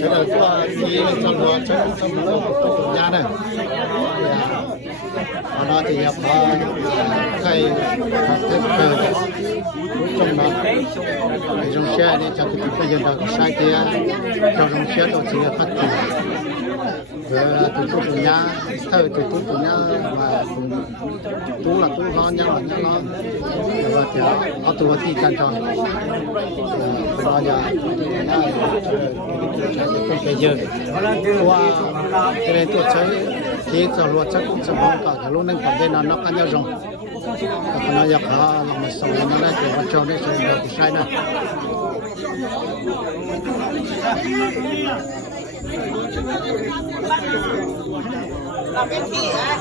cái là qua đi trong đó trong đó có nhà này nó thì nhập cây thêm cờ trong đó trong xe này cho cái bây giờ là sai kia trong xe đó thì phát triển từ từ nhà thời từ từ nhà mà tú là tú nó nhá nó và thì ở từ thì căn tròn bây giờ không phải giờ qua cái này tôi thấy khi cho luật chắc cũng sẽ mong cả cái lúc này còn đây là nó căn nhau rồi còn nó nhập là mình sống nó đây thì nó cho nên sống được sai này làm cái gì hả?